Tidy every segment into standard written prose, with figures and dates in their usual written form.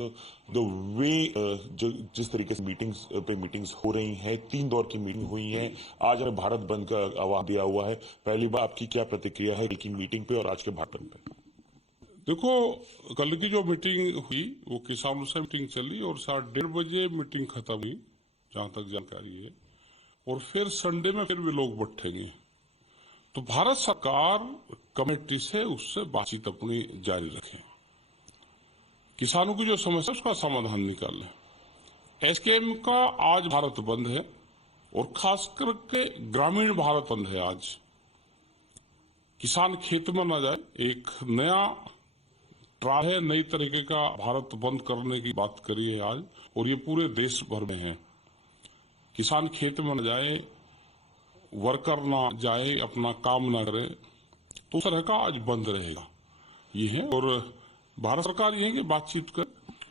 The way जो जिस तरीके से मीटिंग्स हो रही हैं, 3 दौर की मीटिंग हुई है। आज हमें भारत बंद का आह्वान दिया हुआ है। पहली बार आपकी क्या प्रतिक्रिया है की मीटिंग पे और आज के भारत बंद पे? देखो, कल की जो मीटिंग हुई वो किसानों से मीटिंग चली और 1:30 मीटिंग खत्म हुई, जहां तक जानकारी है। और फिर संडे में फिर भी लोग बैठेंगे। तो भारत सरकार कमेटी से उससे बातचीत अपनी जारी रखे, किसानों की जो समस्या उसका समाधान निकाले। एसकेएम का आज भारत बंद है और खास करके ग्रामीण भारत बंद है। आज किसान खेत में न जाए, एक नया ट्रायल है, नई तरीके का भारत बंद करने की बात करी है आज, और ये पूरे देश भर में है। किसान खेत में न जाए, वर्कर ना जाए, अपना काम ना करे, तो उस तरह का आज बंद रहेगा ये है। और भारत सरकार ये है कि बातचीत कर।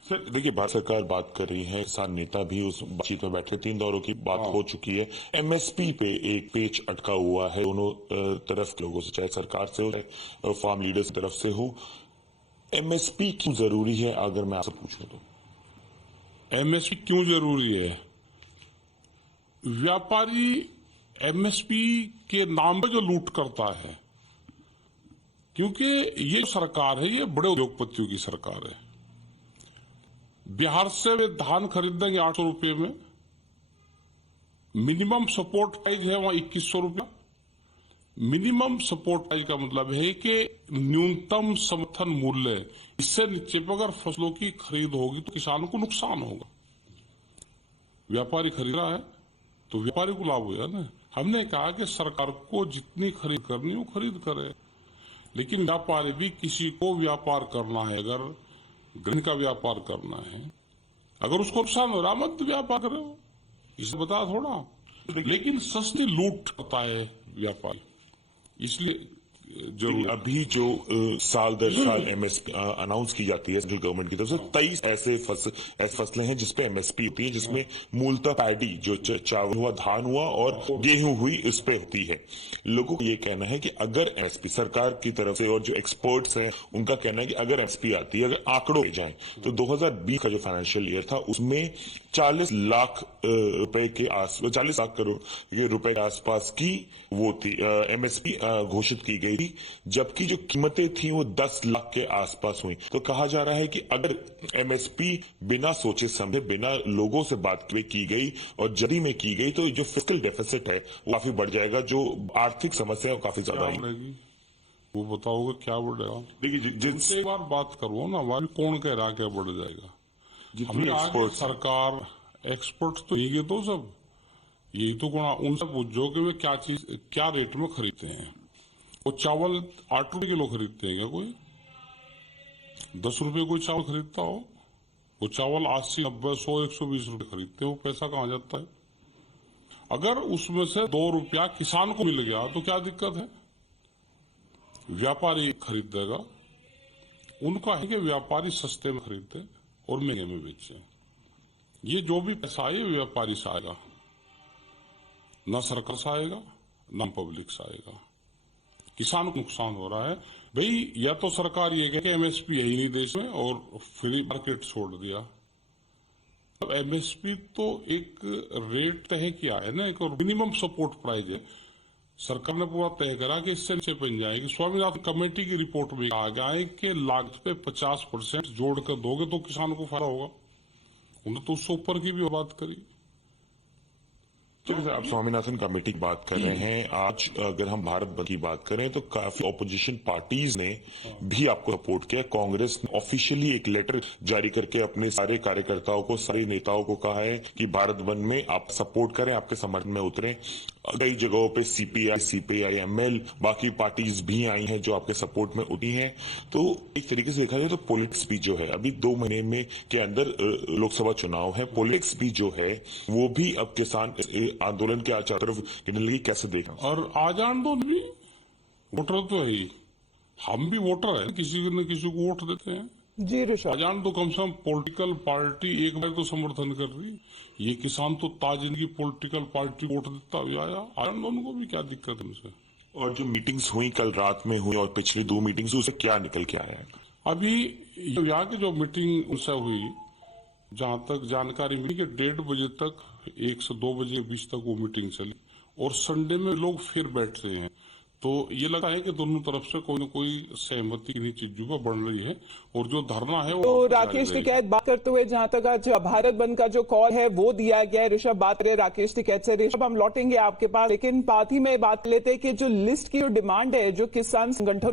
सर देखिए, भारत सरकार बात कर रही है, किसान नेता भी उस बातचीत में बैठे। 3 दौरों की बात हो चुकी है। एमएसपी पे एक पेच अटका हुआ है दोनों तरफ के लोगों से, चाहे सरकार से हो चाहे फार्म लीडर्स की तरफ से हो। एमएसपी क्यों जरूरी है, अगर मैं आपसे पूछूं तो? एमएसपी क्यों जरूरी है? व्यापारी एमएसपी के नाम पर जो लूट करता है, क्योंकि ये सरकार है, ये बड़े उद्योगपतियों की सरकार है। बिहार से वे धान खरीदेंगे 800 रुपये में, मिनिमम सपोर्ट प्राइस है वहां 2100 रुपया। मिनिमम सपोर्ट प्राइस का मतलब है कि न्यूनतम समर्थन मूल्य, इससे नीचे पर अगर फसलों की खरीद होगी तो किसानों को नुकसान होगा। व्यापारी खरीद रहा है तो व्यापारी को लाभ होगा ना। हमने कहा कि सरकार को जितनी खरीद करनी हो खरीद करे, लेकिन व्यापारी भी, किसी को व्यापार करना है, अगर ग्रहण का व्यापार करना है, अगर उसको नुकसान हो रहा मत व्यापार करे, इसे बता थोड़ा। लेकिन सस्ती लूट करता है व्यापारी, इसलिए जरूर। अभी जो साल दर साल एमएसपी अनाउंस की जाती है सेंट्रल गवर्नमेंट की तरफ से, 23 ऐसे फसलें हैं जिसपे एमएसपी होती है, जिसमें मूलतः पैडी जो चावल हुआ, धान हुआ और गेहूं हुई, इस पे होती है। लोगों को ये कहना है कि अगर एमएसपी सरकार की तरफ से और जो एक्सपर्ट्स हैं उनका कहना है कि अगर एमएसपी आती है, अगर आंकड़ों पे जाए तो 2020 का जो फाइनेंशियल ईयर था उसमें 40 लाख रुपए के आसपास, 40 लाख करोड़ रुपए के आसपास की वो थी एमएसपी घोषित की गई, जबकि जो कीमतें थी वो 10 लाख के आसपास हुई। तो कहा जा रहा है कि अगर एमएसपी बिना सोचे समझे, बिना लोगों से बात की गई और जल्दी में की गई, तो जो फिस्कल डेफिसिट है वो काफी बढ़ जाएगा, जो आर्थिक समस्या है वो काफी ज्यादा आएगी। वो बताओगे क्या बढ़ेगा? देखिए, जिनसे एक बार बात करो ना, हमारी कौन कह रहा क्या बढ़ जाएगा? जितनी एक्सपर्ट सरकार एक्सपर्ट तो यही तो सब, यही तो गुणा उनसे पूछो कि वे क्या चीज, क्या रेट में खरीदते हैं। वो चावल 8 रुपए किलो खरीदते हैं क्या? कोई 10 रुपए कोई चावल खरीदता हो? वो चावल 80, 90, 100, 120 रुपए खरीदते हो। पैसा कहाँ जाता है? अगर उसमें से 2 रुपया किसान को मिल गया तो क्या दिक्कत है? व्यापारी खरीदेगा। उनका है कि व्यापारी सस्ते में खरीदते और महंगे में बेचे। ये जो भी पैसा है व्यापारी से आएगा, ना सरकार से आएगा, ना पब्लिक से आएगा। किसान को नुकसान हो रहा है भाई। या तो सरकार ये कहे कि एमएसपी है ही नहीं देश में और फ्री मार्केट छोड़ दिया। तो एमएसपी तो एक रेट तय किया है ना, एक और मिनिमम सपोर्ट प्राइस है। सरकार ने पूरा तय करा कि इससे नीचे बन जाएगी। स्वामीनाथन कमेटी की रिपोर्ट में कहा गया है कि लागत पे 50% जोड़कर दोगे तो किसान को फायदा होगा। उन्होंने तो उससे ऊपर की भी बात करी। तो आप स्वामीनाथन कमेटी की बात कर रहे हैं। आज अगर हम भारत बंद की बात करें तो काफी ऑपोजिशन पार्टीज ने भी आपको सपोर्ट किया। कांग्रेस ने ऑफिशियली एक लेटर जारी करके अपने सारे कार्यकर्ताओं को, सारे नेताओं को कहा है कि भारत बंद में आप सपोर्ट करें, आपके समर्थन में उतरें। कई जगहों पे सीपीआई, सीपीआई, एमएल, बाकी पार्टीज भी आई हैं जो आपके सपोर्ट में उठी हैं। तो एक तरीके से देखा जाए तो पॉलिटिक्स भी जो है, अभी 2 महीने में के अंदर लोकसभा चुनाव है, पॉलिटिक्स भी जो है वो भी अब किसान आंदोलन के आचार तरफ गिरने लगी। कैसे देखा? और आज आंदोलन भी वोटर तो है ही, हम भी वोटर है, किसी न किसी को वोट देते हैं जी। आजान तो कम से कम पॉलिटिकल पार्टी एक बार तो समर्थन कर रही। ये किसान तो ताजिंदगी पॉलिटिकल पार्टी वोट देता हुआ आया। आजान उनको भी क्या दिक्कत है उनसे? और जो मीटिंग्स हुई कल रात में हुई और पिछली 2 मीटिंग्स, उससे क्या निकल के आया है? अभी यहाँ की जो मीटिंग उनसे हुई, जहां तक जानकारी मिली कि 1:30 बजे तक 1 से 2 बजे के बीच तक वो मीटिंग चली और संडे में लोग फिर बैठ रहे हैं। तो ये लगता है कि दोनों तरफ से कोई न कोई सहमति इन्हीं चीजों पर बन रही है और जो धरना है वो तो राकेश टिकैत बात करते हुए जहां तक आज भारत बंद का जो कॉल है वो दिया गया है, ऋषभ बात रहे राकेश टिकैत से। ऋषभ, हम लौटेंगे आपके पास, लेकिन साथ ही में बात लेते हैं कि जो लिस्ट की जो डिमांड है जो किसान संगठन